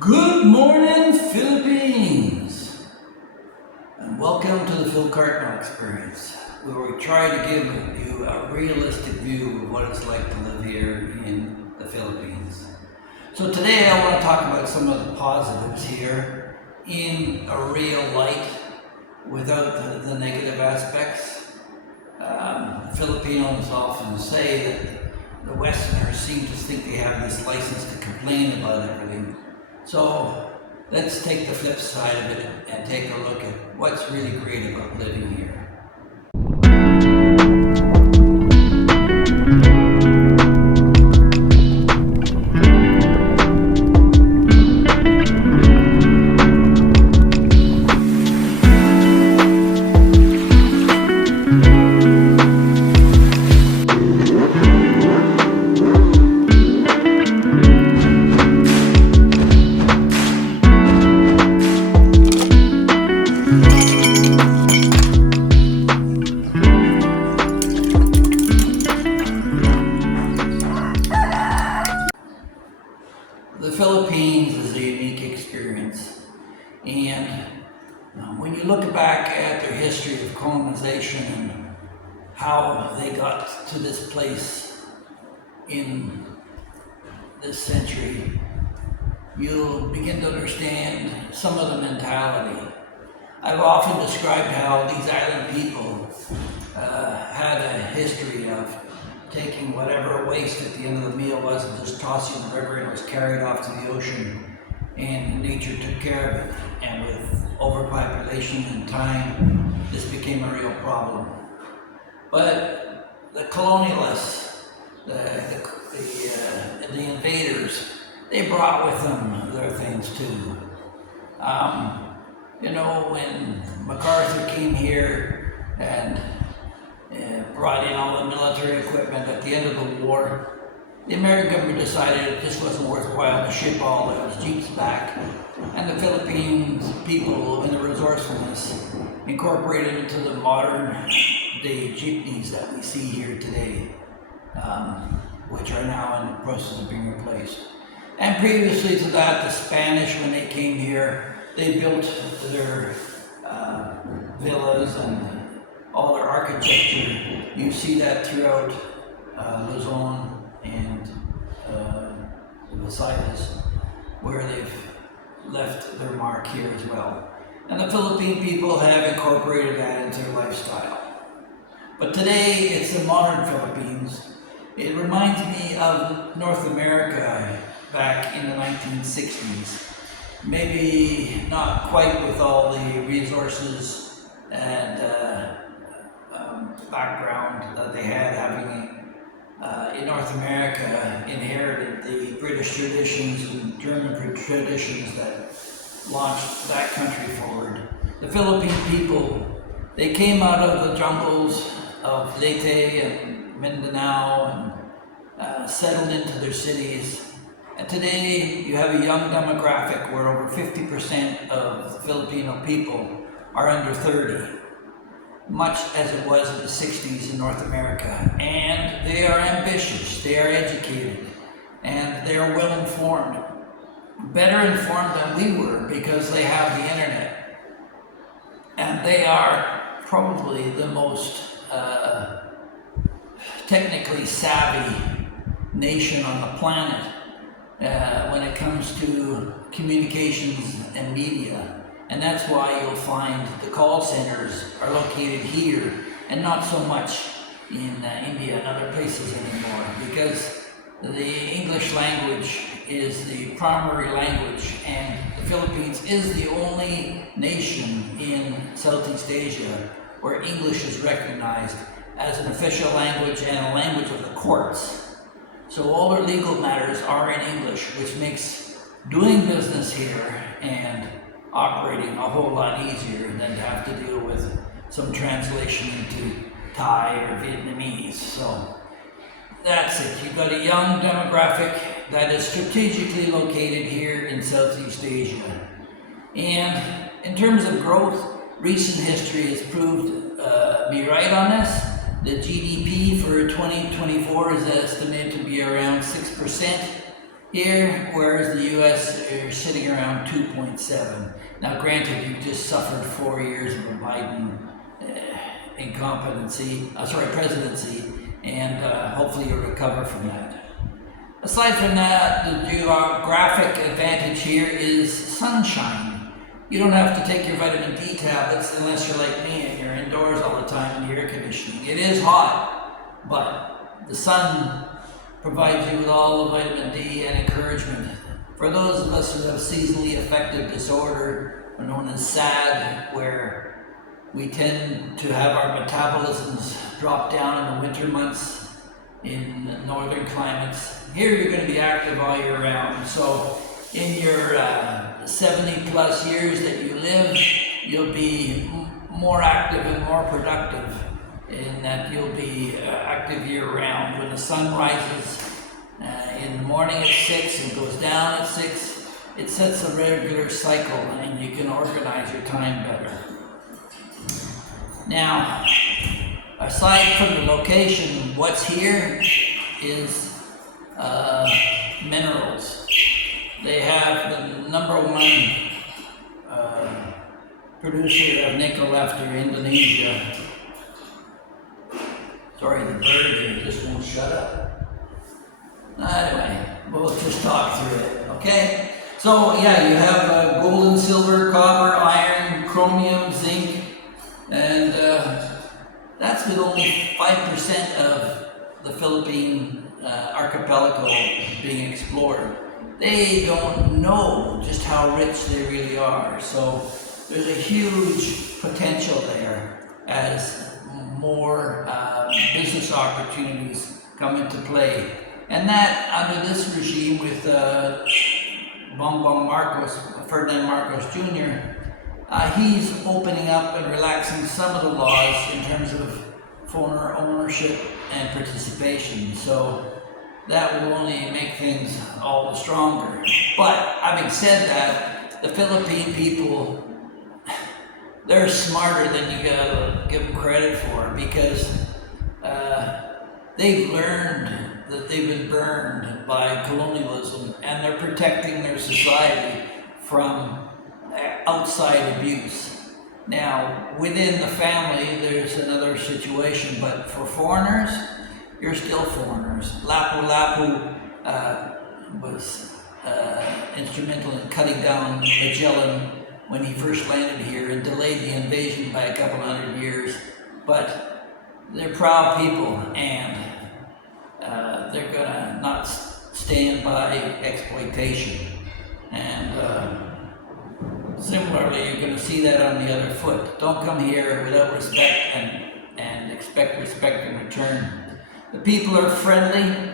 Good morning, Philippines, and welcome to the Phil Cartmel Experience, where we try to give you a realistic view of what it's like to live here in the Philippines. So today I want to talk about some of the positives here in a real light, without the negative aspects. Filipinos often say that the Westerners seem to think they have this license to complain about everything. So let's take the flip side of it and take a look at what's really great about living here. The Philippines is a unique experience, and when you look back at their history of colonization and how they got to this place in this century, you'll begin to understand some of the mentality. I've often described how these island people had a history of taking whatever waste at the end of the meal was and just tossing in the river, and it was carried off to the ocean, and nature took care of it. And with overpopulation and time, this became a real problem. But the colonialists, the invaders, they brought with them their things too. When MacArthur came here and brought in all the military equipment at the end of the war, the American government decided it just wasn't worthwhile to ship all those jeeps back, and the Philippines people, in the resourcefulness, incorporated into the modern day jeepneys that we see here today, which are now in the process of being replaced. And previously to that, the Spanish, when they came here, they built their villas and all their architecture. You see that throughout Luzon and the Visayas, where they've left their mark here as well. And the Philippine people have incorporated that into their lifestyle. But today, it's the modern Philippines. It reminds me of North America back in the 1960s. Maybe not quite with all the resources and background that they had, having in North America inherited the British traditions and German traditions that launched that country forward. The Philippine people, they came out of the jungles of Leyte and Mindanao and settled into their cities. And today you have a young demographic where over 50% of the Filipino people are under 30. Much as it was in the 60s in North America. And they are ambitious, they are educated, and they are well informed. Better informed than we were, because they have the internet. And they are probably the most technically savvy nation on the planet when it comes to communications and media. And that's why you'll find the call centers are located here and not so much in India and other places anymore, because the English language is the primary language, and the Philippines is the only nation in Southeast Asia where English is recognized as an official language and a language of the courts. So all their legal matters are in English, which makes doing business here and operating a whole lot easier than to have to deal with some translation into Thai or Vietnamese. So that's it. You've got a young demographic that is strategically located here in Southeast Asia. And in terms of growth, recent history has proved me right on this. The GDP for 2024 is estimated to be around 6%. Here, whereas the US are sitting around 2.7. Now, granted, you just suffered 4 years of a Biden presidency, and hopefully you'll recover from that. Aside from that, the geographic advantage here is sunshine. You don't have to take your vitamin D tablets unless you're like me and you're indoors all the time in the air conditioning. It is hot, but the sun provides you with all the vitamin D and encouragement. For those of us who have seasonally affective disorder, known as SAD, where we tend to have our metabolisms drop down in the winter months in northern climates, here you're going to be active all year round. So in your 70 plus years that you live, you'll be more active and more productive in that you'll be active year round. When the sun rises in the morning at 6 and goes down at 6, it sets a regular cycle and you can organize your time better. Now, aside from the location, what's here is minerals. They have the #1 producer of nickel after Indonesia. Sorry, the bird here just won't shut up. Anyway, we'll just talk through it, okay? So yeah, you have gold and silver, copper, iron, chromium, zinc, and that's with only 5% of the Philippine archipelago being explored. They don't know just how rich they really are. So there's a huge potential there as more business opportunities come into play. And that under this regime with Bongbong Marcos, Ferdinand Marcos Jr., he's opening up and relaxing some of the laws in terms of foreigner ownership and participation. So that will only make things all the stronger. But having said that, the Philippine people, they're smarter than you gotta give them credit for, because they've learned that they've been burned by colonialism, and they're protecting their society from outside abuse. Now, within the family, there's another situation, but for foreigners, you're still foreigners. Lapu-Lapu was instrumental in cutting down Magellan when he first landed here and delayed the invasion by a couple hundred years. But they're proud people, and they're gonna not stand by exploitation. And similarly, you're gonna see that on the other foot. Don't come here without respect and expect respect in return. The people are friendly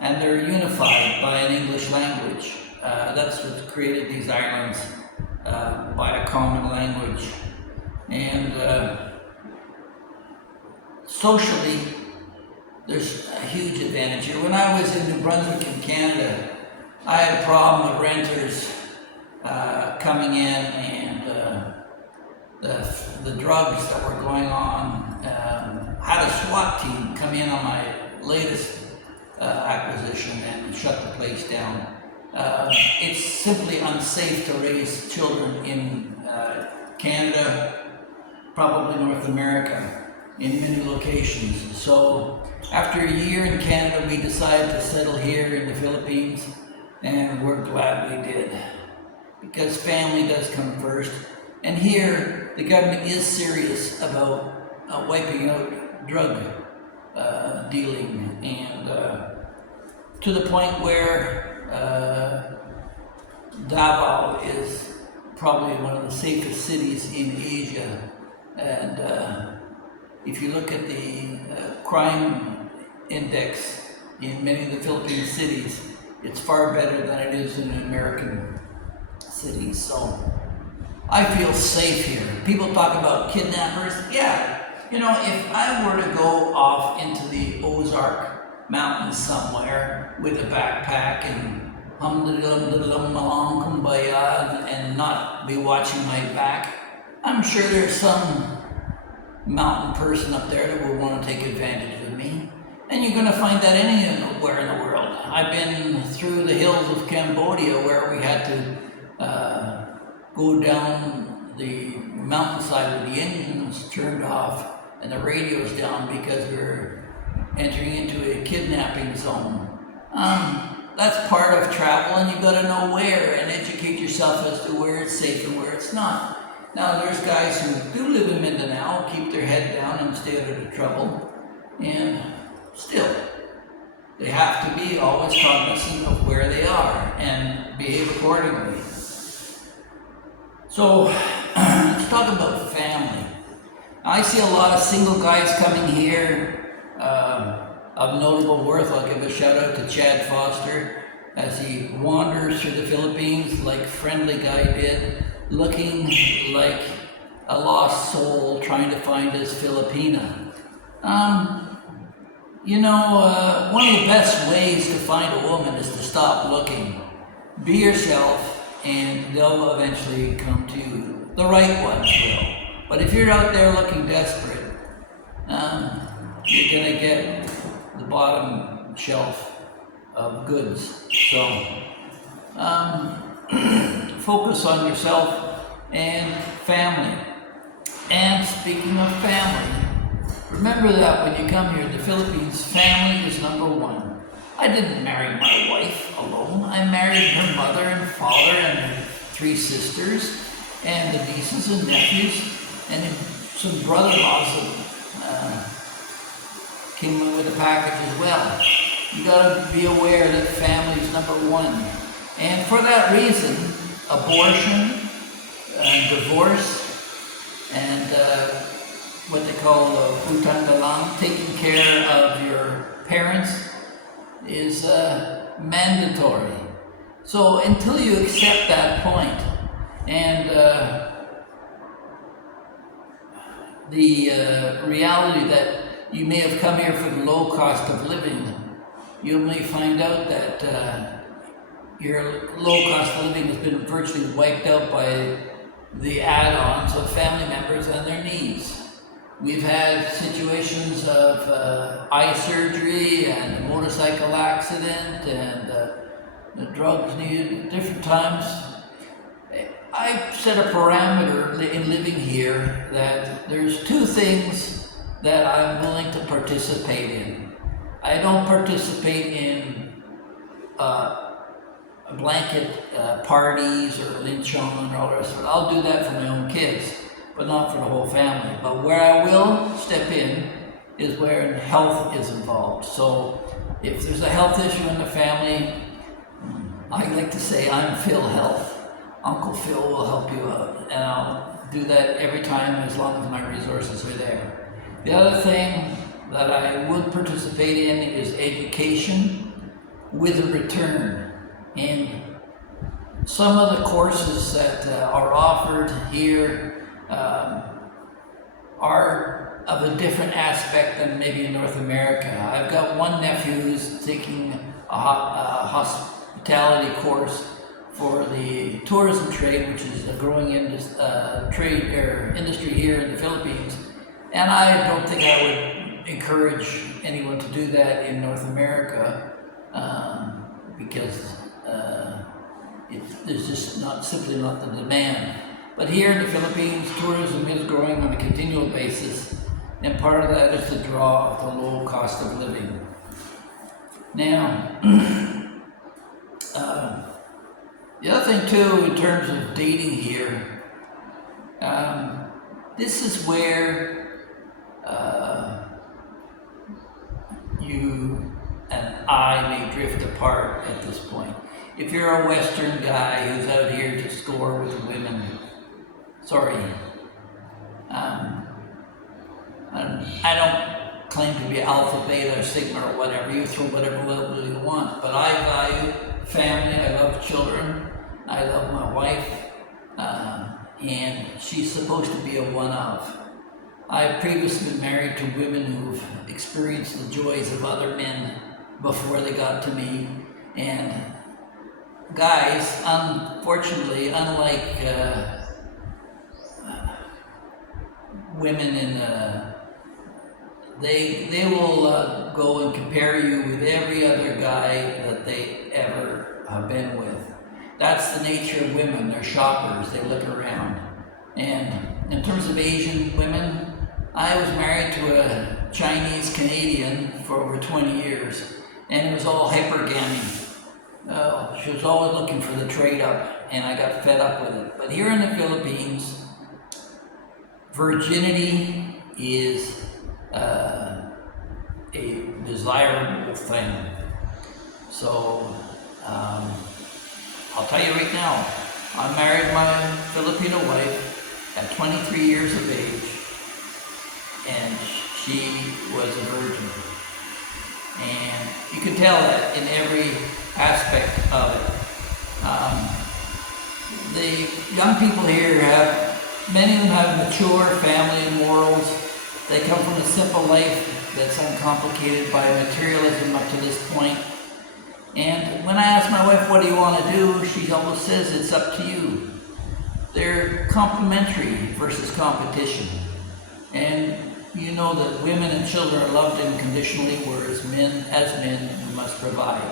and they're unified by an English language. That's what created these islands, by a common language. And socially, there's a huge advantage here. When I was in New Brunswick in Canada, I had a problem with renters coming in, and the drugs that were going on. Had a SWAT team come in on my latest acquisition and shut the place down. It's simply unsafe to raise children in Canada, probably North America, in many locations. So after a year in Canada, we decided to settle here in the Philippines, and we're glad we did, because family does come first. And here, the government is serious about wiping out drug dealing, and to the point where Davao is probably one of the safest cities in Asia. And if you look at the crime index in many of the Philippine cities, it's far better than it is in American cities. So I feel safe here. People talk about kidnappers. Yeah, you know, if I were to go off into the Ozark Mountains somewhere with a backpack and along kumbaya and not be watching my back, I'm sure there's some mountain person up there that will want to take advantage of me. And you're going to find that anywhere in the world. I've been through the hills of Cambodia where we had to go down the mountainside with the engines turned off and the radios down because we were entering into a kidnapping zone. That's part of travel, and you've got to know where and educate yourself as to where it's safe and where it's not. Now, there's guys who do live in Mindanao, keep their head down and stay out of the trouble, and still, they have to be always cognizant of where they are and behave accordingly. So, let's talk about family. I see a lot of single guys coming here of notable worth. I'll give a shout out to Chad Foster as he wanders through the Philippines like Friendly Guy did, looking like a lost soul trying to find his Filipina. One of the best ways to find a woman is to stop looking. Be yourself, and they'll eventually come to you. The right ones will. But if you're out there looking desperate, you're going to get the bottom shelf of goods. So, focus on yourself and family. And speaking of family, remember that when you come here in the Philippines, family is number one. I didn't marry my wife alone. I married her mother and father and her 3 sisters and the nieces and nephews and some brother-in-laws that came in with the package as well. You gotta be aware that family is number one. And for that reason, abortion, divorce, and what they call utang na lang, taking care of your parents, is mandatory. So until you accept that point, and the reality that you may have come here for the low cost of living, you may find out that your low cost of living has been virtually wiped out by the add-ons of family members and their needs. We've had situations of eye surgery and a motorcycle accident and the drugs needed at different times. I've set a parameter in living here that there's 2 things that I'm willing to participate in. I don't participate in blanket parties or lynchon or all the rest of it. I'll do that for my own kids, but not for the whole family. But where I will step in is where health is involved. So if there's a health issue in the family, I like to say I'm Phil Health. Uncle Phil will help you out, and I'll do that every time as long as my resources are there. The other thing that I would participate in is education with a return. And some of the courses that are offered here are of a different aspect than maybe in North America. I've got one nephew who's taking a hospitality course for the tourism trade, which is a growing industry here in the Philippines. And I don't think I would encourage anyone to do that in North America because there's just simply not the demand. But here in the Philippines, tourism is growing on a continual basis, and part of that is the draw of the low cost of living. Now, the other thing too, in terms of dating here, this is where you and I may drift apart at this point. If you're a Western guy who's out here to score with women, sorry, I don't claim to be alpha, beta, or sigma, or whatever. You throw whatever label you want, but I value family. I love children. I love my wife, and she's supposed to be a one-of. I've previously been married to women who've experienced the joys of other men before they got to me, and guys, unfortunately, unlike women in they will go and compare you with every other guy that they ever have been with. That's the nature of women. They're shoppers. They look around. And in terms of Asian women, I was married to a Chinese Canadian for over 20 years, and it was all hypergamy. She was always looking for the trade up, and I got fed up with it. But here in the Philippines, virginity is a desirable thing. So I'll tell you right now, I married my Filipino wife at 23 years of age, and she was a virgin. And you can tell that in every aspect of it. The young people here many of them have mature family and morals. They come from a simple life that's uncomplicated by materialism up to this point. And when I ask my wife, what do you want to do? She always says, it's up to you. They're complementary versus competition. And you know that women and children are loved unconditionally, whereas men, you must provide.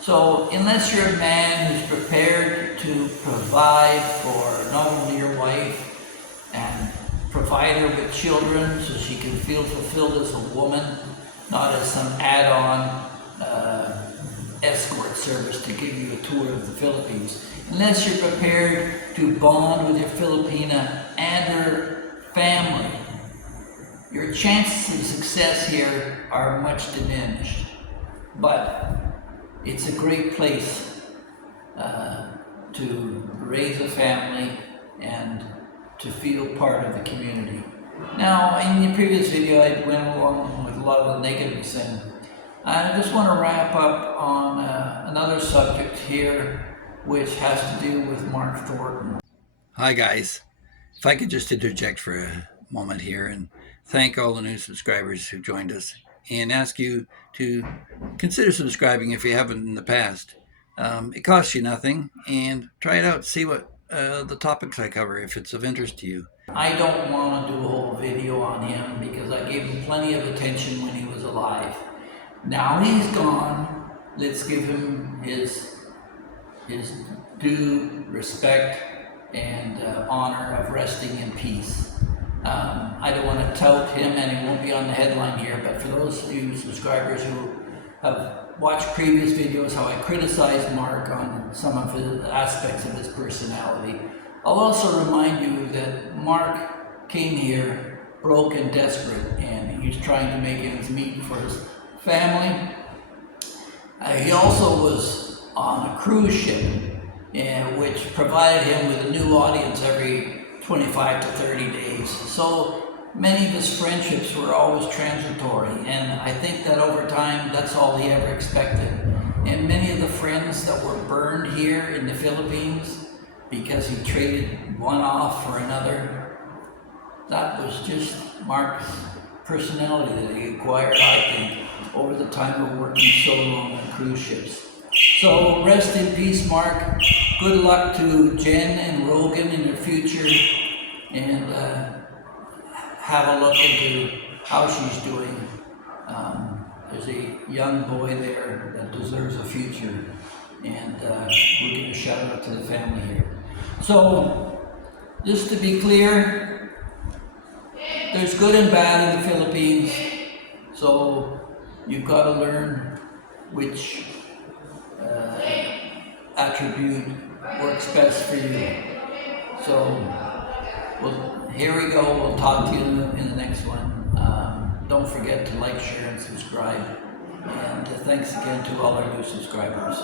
So unless you're a man who's prepared to provide for not only your wife and provide her with children so she can feel fulfilled as a woman, not as some add-on escort service to give you a tour of the Philippines, unless you're prepared to bond with your Filipina and her family, your chances of success here are much diminished. But it's a great place to raise a family and to feel part of the community. Now, in the previous video, I went along with a lot of the negatives, and I just want to wrap up on another subject here, which has to do with Mark Thornton. Hi guys, if I could just interject for a moment here and thank all the new subscribers who joined us and ask you to consider subscribing if you haven't in the past. It costs you nothing, and try it out, see what the topics I cover, if it's of interest to you. I don't want to do a whole video on him because I gave him plenty of attention when he was alive. Now he's gone, let's give him his due respect and honor of resting in peace. I don't want to tout him, and he won't be on the headline here, but for those of you subscribers who have watched previous videos how I criticized Mark on some of the aspects of his personality, I'll also remind you that Mark came here broke and desperate, and he was trying to make ends meet for his family. He also was on a cruise ship, which provided him with a new audience every 25 to 30 days. So many of his friendships were always transitory, and I think that over time, that's all he ever expected. And many of the friends that were burned here in the Philippines because he traded one off for another, that was just Mark's personality that he acquired, I think, over the time of working so long on cruise ships. So rest in peace, Mark. Good luck to Jen and Rogan in their future, and have a look into how she's doing. There's a young boy there that deserves a future, and we'll give a shout out to the family here. So, just to be clear, there's good and bad in the Philippines, so you've got to learn which attribute works best for you. So, here we go. We'll talk to you in the next one. Don't forget to like, share, and subscribe. And thanks again to all our new subscribers.